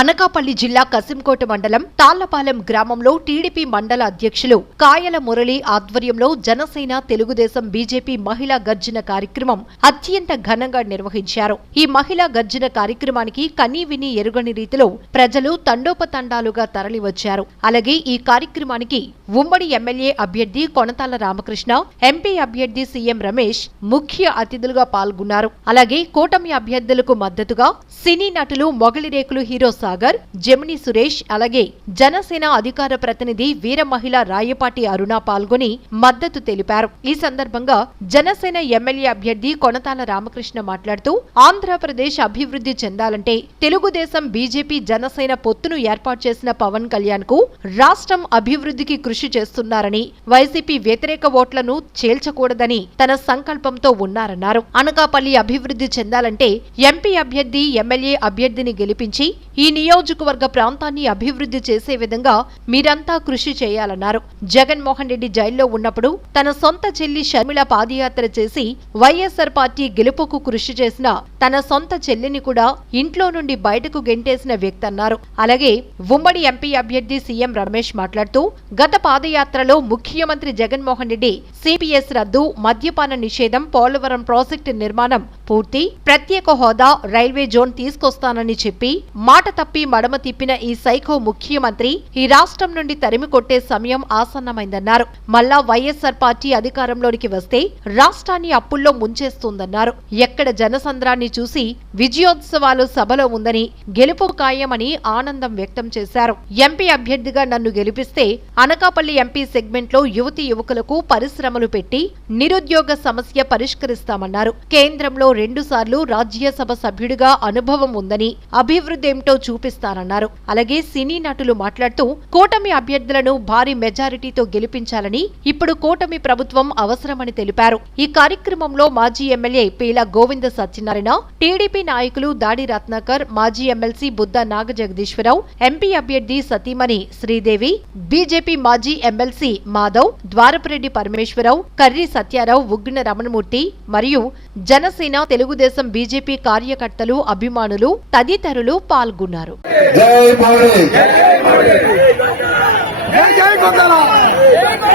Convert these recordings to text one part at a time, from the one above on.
అనకాపల్లి జిల్లా కసింకోట మండలం తాళ్ళపాలెం గ్రామంలో టీడీపీ మండల అధ్యక్షులు కాయల మురళి ఆధ్వర్యంలో జనసేన తెలుగుదేశం బీజేపీ మహిళా గర్జన కార్యక్రమం అత్యంత ఘనంగా నిర్వహించారు. ఈ మహిళా గర్జన కార్యక్రమానికి కనీ విని ఎరుగని రీతిలో ప్రజలు తండోపతండాలుగా తరలివచ్చారు. అలాగే ఈ కార్యక్రమానికి ఉమ్మడి ఎమ్మెల్యే అభ్యర్థి కొనతాల రామకృష్ణ ఎంపీ అభ్యర్థి సీఎం రమేష్ ముఖ్య అతిథులుగా పాల్గొన్నారు. అలాగే కూటమి అభ్యర్థులకు మద్దతుగా సినీ నటులు మొగలిరేకులు హీరో సాగర్ జమిని సురేష్ అలాగే జనసేన అధికార ప్రతినిధి వీర మహిళ రాయపాటి అరుణ పాల్గొని మద్దతు తెలిపారు. ఈ సందర్భంగా జనసేన ఎమ్మెల్యే అభ్యర్థి కొనతాల రామకృష్ణ మాట్లాడుతూ ఆంధ్రప్రదేశ్ అభివృద్ధి చెందాలంటే తెలుగుదేశం బీజేపీ జనసేన పొత్తును ఏర్పాటు చేసిన పవన్ కళ్యాణ్కు రాష్ట్రం అభివృద్ధికి కృషి చేస్తున్నారని వైసీపీ వ్యతిరేక ఓట్లను చేల్చకూడదని తన సంకల్పంతో ఉన్నారన్నారు. అనకాపల్లి అభివృద్ధి చెందాలంటే ఎంపీ అభ్యర్థి ఎమ్మెల్యే అభ్యర్థిని గెలిపించి ఈ నియోజకవర్గ ప్రాంతాన్ని అభివృద్ధి చేసే విధంగా మీరంతా కృషి చేయాలన్నారు. జగన్మోహన్ రెడ్డి జైల్లో ఉన్నప్పుడు తన సొంత చెల్లి షర్మిల పాదయాత్ర చేసి వైఎస్ఆర్ పార్టీ గెలుపుకు కృషి చేసిన తన సొంత చెల్లిని కూడా ఇంట్లో నుండి బయటకు గెంటేసిన వ్యక్తి అన్నారు. అలాగే ఉమ్మడి ఎంపీ అభ్యర్థి సీఎం రమేష్ మాట్లాడుతూ గత పాదయాత్రలో ముఖ్యమంత్రి జగన్మోహన్ రెడ్డి సిపిఎస్ రద్దు మద్యపాన నిషేధం పోలవరం ప్రాజెక్టు నిర్మాణం పూర్తి. ప్రత్యేక హోదా రైల్వే జోన్ తీసుకొస్తానని చెప్పి మాట తప్పి మడమ తిప్పిన ఈ సైకో ముఖ్యమంత్రి ఈ రాష్ట్రం నుండి తరిమి కొట్టే సమయం ఆసన్నమైందన్నారు. మళ్ళా వైఎస్ఆర్ పార్టీ అధికారంలోనికి వస్తే రాష్ట్రాన్ని అప్పుల్లో ముంచేస్తుందన్నారు. ఎక్కడ జనసంద్రాన్ని చూసి విజయోత్సవాలు సభలో ఉందని గెలుపు ఖాయమని ఆనందం వ్యక్తం చేశారు. ఎంపీ అభ్యర్థిగా నన్ను గెలిపిస్తే అనకాపల్లి ఎంపీ సెగ్మెంట్లో యువతి యువకులకు పరిశ్రమలు పెట్టి నిరుద్యోగ సమస్య పరిష్కరిస్తామన్నారు. కేంద్రంలో రెండు సార్లు రాజ్యసభ సభ్యుడిగా అనుభవం ఉందని అభివృద్ధి ఏమిటో చూపిస్తానన్నారు. అలాగే సినీ నటులు మాట్లాడుతూ కూటమి అభ్యర్థులను భారీ మెజారిటీతో గెలిపించాలని ఇప్పుడు కూటమి ప్రభుత్వం అవసరమని తెలిపారు. ఈ కార్యక్రమంలో మాజీ ఎమ్మెల్యే పీల గోవింద సత్యనారాయణ టీడీపీ నాయకులు దాడి రత్నాకర్ మాజీ ఎమ్మెల్సీ బుద్ధ నాగజగదీశ్వరరావు ఎంపీ అభ్యర్థి సతీమణి శ్రీదేవి బీజేపీ మాజీ ఎమ్మెల్సీ మాధవ్ ద్వారపురెడ్డి పరమేశ్వరరావు కర్రి సత్యారావు ఉగ్గిన రమణమూర్తి మరియు జనసేన తెలుగుదేశం బీజేపీ కార్యకర్తలు అభిమానులు తదితరులు పాల్గొన్నారు. జై మోడీ!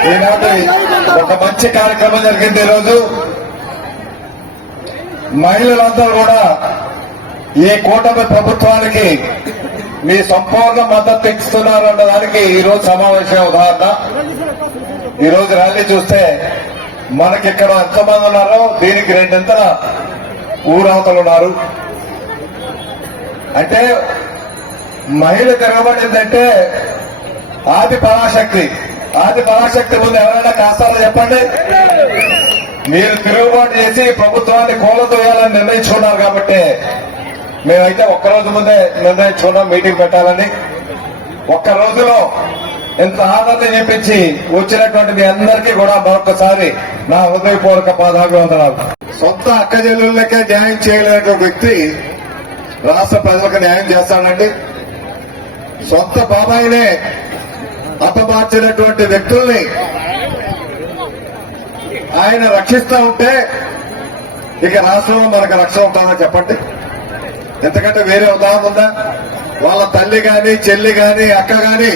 ఈనాటి ఒక మంచి కార్యక్రమం జరిగింది ఈరోజు. మహిళలందరూ కూడా ఈ కూటమి ప్రభుత్వానికి మీ సంపూర్ణ మద్దతు ఇస్తున్నారు అన్న దానికి ఈ రోజు సమావేశం ఉదాహరణ. ఈ రోజు ర్యాలీ చూస్తే మనకి ఇక్కడ ఎంతమంది ఉన్నారో దీనికి రెండింతల ఊరవతలు ఉన్నారు అంటే మహిళ తిరగబడిందంటే ఆది పరాశక్తి. ఆది పరాశక్తి ముందు ఎవరైనా కాస్తారో చెప్పండి. మీరు తిరుగుబాటు చేసి ప్రభుత్వాన్ని కోలతోయాలని నిర్ణయించుకున్నారు కాబట్టి మేమైతే ఒక్క రోజు ముందే నిర్ణయించుకున్నాం మీటింగ్ పెట్టాలని. ఒక్క రోజులో ఇంత ఆదరణ చూపించి వచ్చినటువంటి మీ అందరికీ కూడా మరొకసారి నా హృదయపూర్వక పాదాభివందనాలు. సొంత అక్క చెల్లెళ్ళకే న్యాయం చేయలేనటువంటి వ్యక్తి రాష్ట్ర ప్రజలకు న్యాయం చేస్తాడండి. సొంత బాబాయినే అపమార్చినటువంటి వ్యక్తుల్ని ఆయన రక్షిస్తా ఉంటే ఇక రాష్ట్రంలో మనకు రక్షణ ఉంటుందా చెప్పండి. ఎందుకంటే వేరే ఉదాహరణ ఉందా? వాళ్ళ తల్లి కానీ చెల్లి కాని అక్క కానీ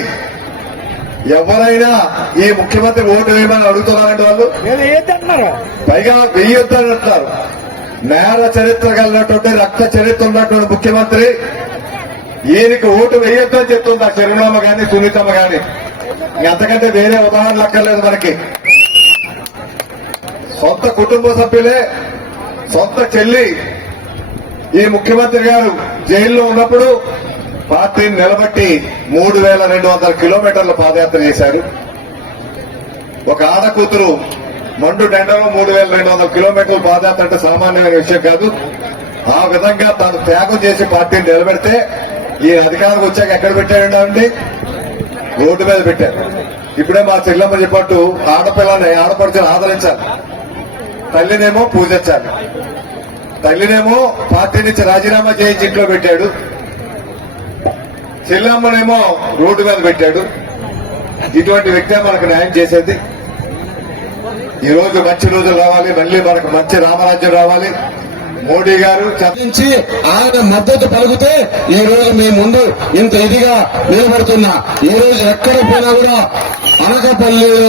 ఎవరైనా ఈ ముఖ్యమంత్రి ఓటు వేయమని అడుగుతున్నారండి వాళ్ళు? పైగా వెయ్యొద్దని అంటారు నేర చరిత్ర కలిగినటువంటి రక్త చరిత్ర ఉన్నటువంటి ముఖ్యమంత్రి ఈయనకి ఓటు వేయొద్దని చెప్తుంది ఆ చిరునామ గాని సునీతమ్మ గాని అంతకంటే వేరే ఉదాహరణలు అక్కర్లేదు మనకి. సొంత కుటుంబ సభ్యులే సొంత చెల్లి. ఈ ముఖ్యమంత్రి గారు జైల్లో ఉన్నప్పుడు పార్టీని నిలబట్టి మూడు వేల రెండు వందల కిలోమీటర్ల పాదయాత్ర చేశారు. ఒక ఆడ కూతురు మండు డెండలో మూడు వేల రెండు వందల కిలోమీటర్ల పాదయాత్ర అంటే సామాన్యమైన విషయం కాదు. ఆ విధంగా తాను త్యాగం చేసి పార్టీని నిలబెడితే ఈ అధికారంకి వచ్చాక ఎక్కడ పెట్టాడండి రోడ్డు మీద పెట్టారు. ఇప్పుడే మా చెల్లమ్మ చెప్పట్టు ఆడపిల్లని ఆడపడుచుని ఆదరించాలి. తల్లినేమో పూజించాలి. తల్లినేమో పార్టీ నుంచి రాజీనామా చేయించి ఇంట్లో పెట్టాడు. చెల్లమ్మనేమో రోడ్డు మీద పెట్టాడు. ఇటువంటి వ్యక్తే మనకు న్యాయం చేసేది. ఈ రోజు మంచి రోజులు రావాలి మళ్ళీ మనకు మంచి రామరాజ్యం రావాలి. మోడీ గారు చర్చించి ఆయన మద్దతు పలుకుతే ఈ రోజు మీ ముందు ఇంత ఇదిగా నిలబడుతున్నా. ఈ రోజు ఎక్కడ పోయినా కూడా అనకపల్లిలో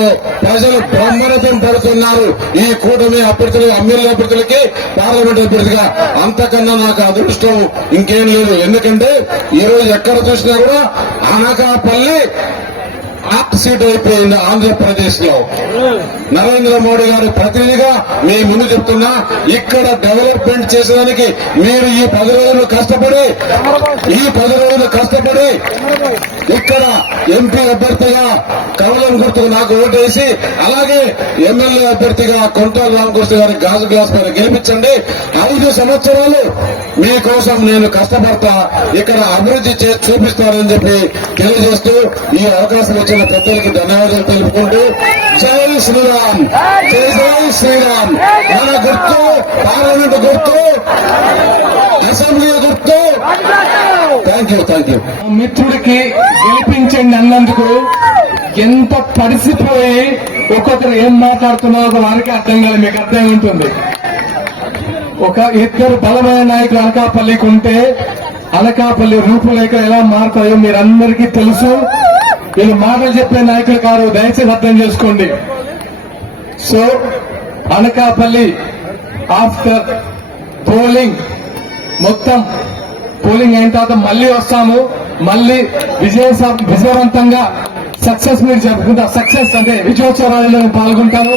ప్రజలు బ్రహ్మరథం పడుతున్నారు. ఈ కూటమి అభ్యర్థులు ఎమ్మెల్యే అభ్యర్థులకి పార్లమెంట్ అభ్యర్థిగా అంతకన్నా నాకు అదృష్టం ఇంకేం లేదు. ఎందుకంటే ఈ రోజు ఎక్కడ చూసినా కూడా అనకాపల్లి హాట్ అయిపోయింది ఆంధ్రప్రదేశ్లో నరేంద్ర మోడీ గారి ప్రతినిధిగా మీ ముందు చెప్తున్నా ఇక్కడ డెవలప్మెంట్ చేసేదానికి మీరు ఈ పది రోజులు కష్టపడి ఈ పది రోజులు కష్టపడి ఇక్కడ ఎంపీ అభ్యర్థిగా కమలం గుర్తుకు నాకు ఓటేసి అలాగే ఎమ్మెల్యే అభ్యర్థిగా కొంటాల రామకృష్ణ గారి గాజు గ్లాస్ పైన గెలిపించండి. ఐదు సంవత్సరాలు మీకోసం నేను కష్టపడతా ఇక్కడ అభివృద్ధి చేసి చూపిస్తానని చెప్పి తెలియజేస్తూ ఈ అవకాశం ఇచ్చిన పెద్దలకి ధన్యవాదాలు తెలుపుకుంటూ జై శ్రీరామ్ జై జై శ్రీరామ్. మన గుర్తు పార్లమెంట్ గుర్తు అసెంబ్లీ గుర్తు థ్యాంక్ యూ థ్యాంక్ యూ. మిత్రుడికి గెలిపించండి అన్నందుకు ఎంత పరిసిపోయి ఒక్కొక్కరు ఏం మాట్లాడుతున్నారో వారికి అర్థం కాదు మీకు అర్థం ఉంటుంది. ఒక ఇద్దరు బలమైన నాయకులు అనకాపల్లికి ఉంటే అనకాపల్లి రూపురేఖలు ఎలా మారుతాయో మీరందరికీ తెలుసు. వీళ్ళు మాటలు చెప్పే నాయకులు కాదు దయచేసి అర్థం చేసుకోండి. సో అనకాపల్లి ఆఫ్టర్ పోలింగ్ మొత్తం పోలింగ్ అయిన తర్వాత మళ్ళీ వస్తాము. మళ్ళీ విజయ విజయవంతంగా సక్సెస్ మీరు జరుపుకుంటారు. సక్సెస్ అంటే విజయోత్సవాలలో నేను పాల్గొంటాను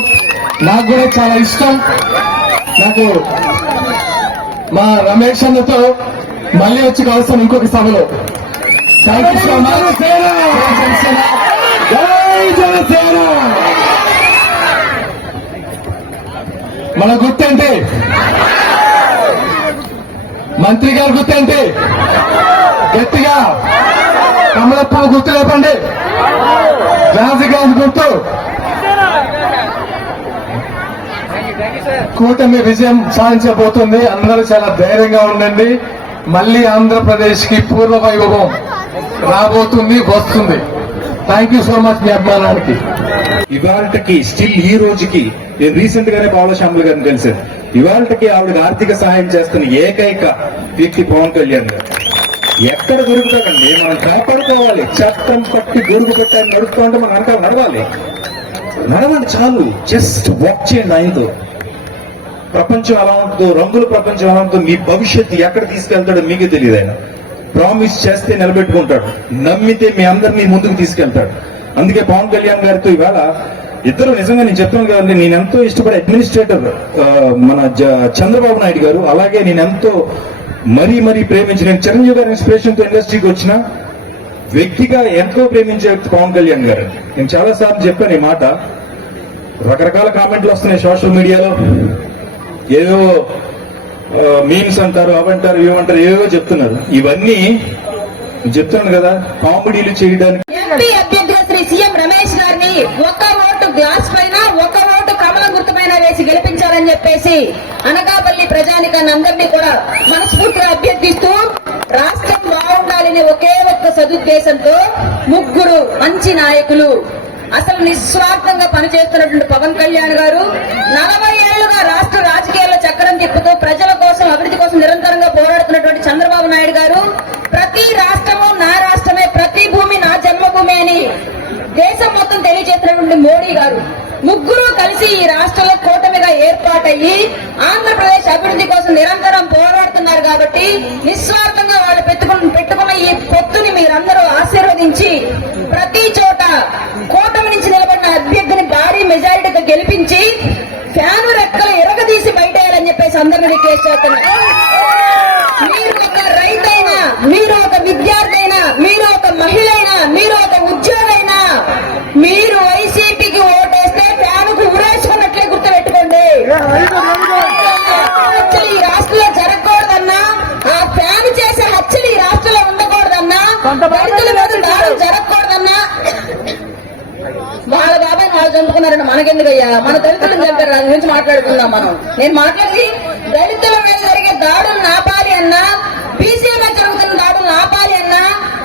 నాకు కూడా చాలా ఇష్టం. నాకు మా రమేష్ అన్నతో మళ్ళీ వచ్చి కలుస్తాను ఇంకొక సభలో. థ్యాంక్ యూ సో మచ్ మన గుర్తంటే మంత్రి గారు గుర్తేంటి? గట్టిగా కమలప్ప గుర్తు లేపండి రాజుగారి గుర్తు. కూటమి విజయం సాధించబోతుంది. అందరూ చాలా ధైర్యంగా ఉండండి. మళ్ళీ ఆంధ్రప్రదేశ్కి పూర్వ వైభవం రాబోతుంది వస్తుంది. థ్యాంక్ యూ సో మచ్ మీ అభిమానానికి. ఇవాళకి స్టిల్ ఈ రోజుకి రీసెంట్ గానే పావుల గారిని కలిశాను. ఇవాళకి ఆవిడకి ఆర్థిక సహాయం చేస్తున్న ఏకైక వ్యక్తి పవన్ కళ్యాణ్ గారు. ఎక్కడ దొరుకుతాడండి మనం కాపాడుకోవాలి. చట్టం పట్టి గొడుగు పెట్టాన్ని నడుస్తూ ఉంటే మనం వెనకాల నడవాలి. నడవండి చాలు. జస్ట్ వాక్ చేయండి ఆయనతో. ప్రపంచం ఎలా ఉంటుందో రంగుల ప్రపంచం ఎలా ఉంటుందో మీ భవిష్యత్తు ఎక్కడ తీసుకెళ్తాడో మీకే తెలియదు ఆయన. ప్రామిస్ చేస్తే నిలబెట్టుకుంటాడు. నమ్మితే మీ అందరినీ ముందుకు తీసుకెళ్తాడు. అందుకే పవన్ కళ్యాణ్ గారితో ఇవాళ ఇద్దరు నిజంగా నేను చెప్తాను కదండి నేను ఎంతో ఇష్టపడే అడ్మినిస్ట్రేటర్ మన జ- చంద్రబాబు నాయుడు గారు అలాగే నేను ఎంతో మరీ మరీ ప్రేమించిన నేను చిరంజీవి గారి ఇన్స్పిరేషన్తో ఇండస్ట్రీకి వచ్చిన వ్యక్తిగా ఎంతో ప్రేమించే పవన్ కళ్యాణ్ గారు. నేను చాలా సార్లు చెప్పాను ఈ మాట. రకరకాల కామెంట్లు వస్తున్నాయి సోషల్ మీడియాలో ఏదో మీమ్స్ అంటారు అవంటారు ఇవంటారు ఏవో చెప్తున్నారు. ఇవన్నీ చెప్తున్నాను కదా కామెడీలు చేయడానికి ఎంపీ అభ్యర్థిగా శ్రీ సీఎం రమేష్ గారిని ఓటు గ్లాస్ పైన ఒక ఓటు కమల గుర్తుపైన వేసి గెలిపించాలని చెప్పేసి అనకాపల్లి ప్రజానికాన్ని అందరినీ కూడా మనస్ఫూర్తిగా అభ్యర్థిస్తూ రాష్ట్రం బాగుండాలనే ఒకే ఒక్క సదుద్దేశంతో ముగ్గురు మంచి నాయకులు అసలు నిస్వార్థంగా పనిచేస్తున్నటువంటి పవన్ కళ్యాణ్ గారు నలభై ఏళ్ళుగా రాష్ట్ర రాజకీయాల్లో చక్రం తిప్పుతూ ప్రజల కాబట్టి నిస్వార్థంగా వాళ్ళు పెట్టుకుని పెట్టుకున్న ఈ పొత్తుని మీరందరూ ఆశీర్వదించి ప్రతి చోట కూటమి నుంచి నిలబడిన అభ్యర్థిని భారీ మెజారిటీగా గెలిపించి ఫ్యాను రెక్కలు ఎరగదీసి బయటేయాలని చెప్పేసి అందరిని రిక్వెస్ట్ చేస్తున్నారు మీరు ఒక రైతైనా మీరు ఒక విద్యార్థి అయినా మీరు ఒక మహిళ అయినా మీరు ఒక ఉద్యోగైనా మీరు వైసీపీకి ఓటేస్తే ఫ్యాన్కు ఉరేసుకున్నట్లే గుర్తుపెట్టుకోండి హత్యలు ఈ రాష్ట్రంలో జరగకూడదన్నా ఆ ఫ్యాన్ చేసే హత్యలు ఈ రాష్ట్రంలో ఉండకూడదన్నా దళితుల మీద దాడులు జరగకూడదన్నా వాళ్ళ చంపుకున్నారండి మనకెందుకయ్యా? మన దళితులను చంపారు దాని గురించి మాట్లాడుకుందాం మనం. నేను మాట్లాడి దళితుల మీద జరిగే దాడులు ఆపాలి అన్నా బీసీ మీద జరుగుతున్న దాడులు ఆపాలి అన్నా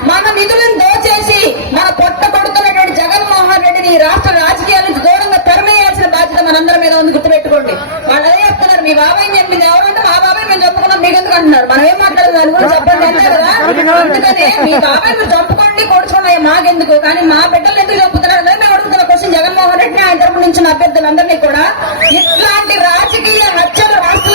మన నిధులను దోచేసి మన పొట్ట కొడుతున్నటువంటి జగన్మోహన్ రెడ్డిని ఈ రాష్ట్ర రాజకీయాల నుంచి దూరంగా తరిమేయాల్సిన బాధ్యత మనందరి మీద ఉంది గుర్తుపెట్టుకోండి. వాళ్ళు అదే చెప్తున్నారు మీ బాబాయ్ చెప్పింది ఎవరంటే మా బాబాయ్ మేము అంటున్నారు? మనం ఏం మాట్లాడదు దాని గురించి చెప్పండి అంతే కదా అందుకనే మీ బాబాయ్ మీరు చంపుకోండి కొడుచుకోండి మాకెందుకు? కానీ మా బిడ్డలు ఎందుకు చంపుతున్నారు? జగన్మోహన్ అభ్యర్థులందరినీ కూడా ఇట్లాంటి రాజకీయ హత్యలు రాష్ట్ర